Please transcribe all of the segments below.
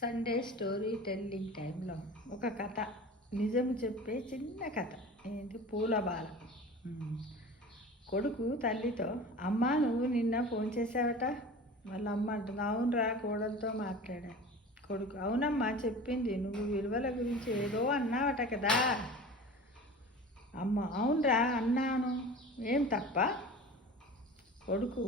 Sunday story telling టైంలో ఒక కథ, నిజము చెప్పే చిన్న కథ. ఏంటి? పూలబాల. కొడుకు తల్లితో, అమ్మ నువ్వు నిన్న ఫోన్ చేసావట. వాళ్ళ అమ్మ అంటుంది, అవునరా కోడలతో మాట్లాడా. కొడుకు, అవునమ్మా చెప్పింది, నువ్వు విలువల గురించి ఏదో అన్నావట కదా. అమ్మ, అవునరా అన్నాను, ఏం తప్ప? కొడుకు,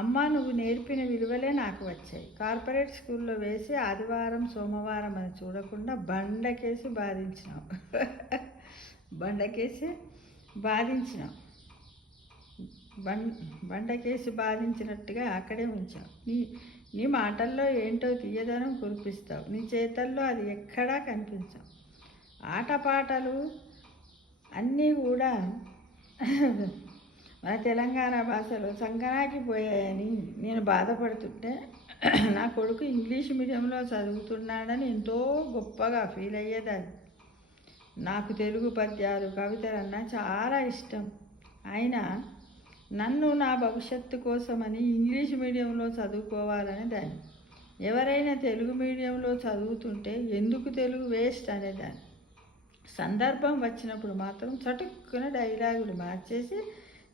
అమ్మ నువ్వు నేర్పిన విలువలే నాకు వచ్చాయి. కార్పొరేట్ స్కూల్లో వేసి ఆదివారం సోమవారం అని చూడకుండా బండకేసి బాధించినావు. బండకేసి బాధించినావు. బండకేసి బాధించినట్టుగా అక్కడే ఉంచావు. నీ మాటల్లో ఏంటో తీయదనం కురిపిస్తావు, నీ చేతల్లో అది ఎక్కడా కనిపించవు. ఆటపాటలు అన్నీ కూడా మన తెలంగాణ భాషలో సంకనాకి పోయాయని నేను బాధపడుతుంటే, నా కొడుకు ఇంగ్లీష్ మీడియంలో చదువుతున్నాడని ఎంతో గొప్పగా ఫీల్ అయ్యేదాన్ని. నాకు తెలుగు పద్యాలు కవితలన్నా చాలా ఇష్టం. అయినా నన్ను నా భవిష్యత్తు కోసమని ఇంగ్లీష్ మీడియంలో చదువుకోవాలని దాన్ని. ఎవరైనా తెలుగు మీడియంలో చదువుతుంటే ఎందుకు తెలుగు వేస్ట్ అనేదాన్ని. సందర్భం వచ్చినప్పుడు మాత్రం చటుక్కున డైలాగులు మార్చేసి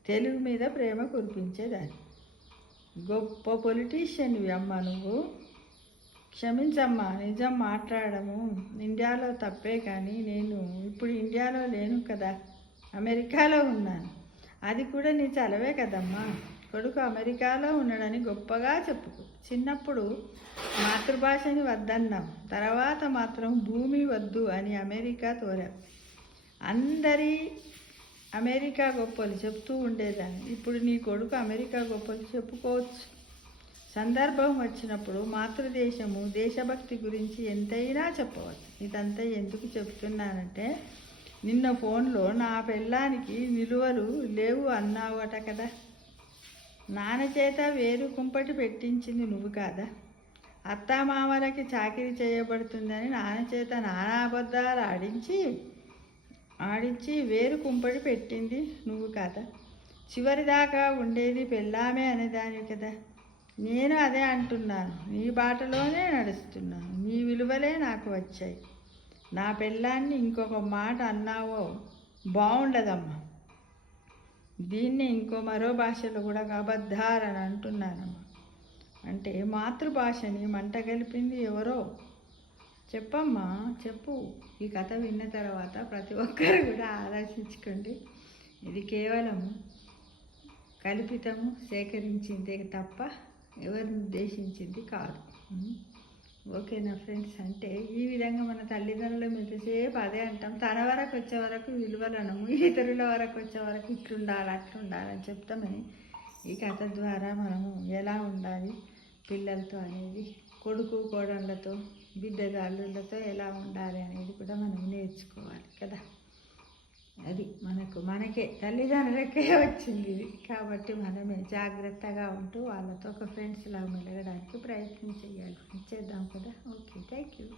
తెలుగు మీద ప్రేమ కురిపించేదాన్ని. గొప్ప పొలిటీషియన్వి అమ్మ నువ్వు. క్షమించమ్మా, నిజం మాట్లాడము ఇండియాలో తప్పే, కానీ నేను ఇప్పుడు ఇండియాలో లేను కదా, అమెరికాలో ఉన్నాను. అది కూడా నీ చలవే కదమ్మా. కొడుకు అమెరికాలో ఉన్నాడని గొప్పగా చెప్పుకో. చిన్నప్పుడు మాతృభాషని వద్దన్నాం, తర్వాత మాత్రం భూమి వద్దు అని అమెరికా తోరాం. అందరి అమెరికా గొప్పలు చెప్తూ ఉండేదాన్ని. ఇప్పుడు నీ కొడుకు అమెరికా గొప్పలు చెప్పుకోవచ్చు. సందర్భం వచ్చినప్పుడు మాతృదేశము దేశభక్తి గురించి ఎంతైనా చెప్పవచ్చు. ఇదంతా ఎందుకు చెప్తున్నానంటే, నిన్న ఫోన్లో నా పెళ్ళానికి విలువలు లేవు అన్నావట కదా. నాన్న చేత వేరు కుంపటి పెట్టించింది నువ్వు కాదా? అత్తామామలకి చాకిరీ చేయబడుతుందని నాన్న చేత నానా అబద్ధాలు ఆడించి వేరు కుంపటి పెట్టింది నువ్వు కాదా? చివరిదాకా ఉండేది పెళ్ళామే అనేదానివి కదా. నేను అదే అంటున్నాను, నీ బాటలోనే నడుస్తున్నాను. నీ విలువలే నాకు వచ్చాయి. నా పెళ్ళాన్ని ఇంకొక మాట అన్నావో బాగుండదమ్మా. దీన్ని మరో భాషలో కూడా అబద్ధాలని అంటున్నానమ్మా. అంటే మాతృభాషని మంట కలిపింది ఎవరో చెప్పమ్మా, చెప్పు. ఈ కథ విన్న తర్వాత ప్రతి ఒక్కరు కూడా ఆలోచించుకోండి. ఇది కేవలం కల్పితము, సేకరించిందే తప్ప ఎవరిని ఉద్దేశించింది కాదు. ఓకేనా ఫ్రెండ్స్? అంటే ఈ విధంగా మన తల్లిదండ్రులు ఎంతసేపు అదే అంటాం, తన వరకు వచ్చే వరకు విలువలనము, ఇతరుల వరకు వచ్చే వరకు ఇట్లుండాలి అట్లుండాలని చెప్తామని ఈ కథ ద్వారా మనము ఎలా ఉండాలి పిల్లలతో అనేది, కొడుకు కోడళ్ళతో బిడ్డగాళ్ళతో ఎలా ఉండాలి అనేది కూడా మనం నేర్చుకోవాలి కదా. అది మనకే తల్లిదండ్రులకే వచ్చింది ఇది. కాబట్టి మనమే జాగ్రత్తగా ఉంటూ వాళ్ళతో ఒక ఫ్రెండ్స్ లాగా మెలగడానికి ప్రయత్నం చేయాలి. చేద్దాం కదా. Okay, thank you.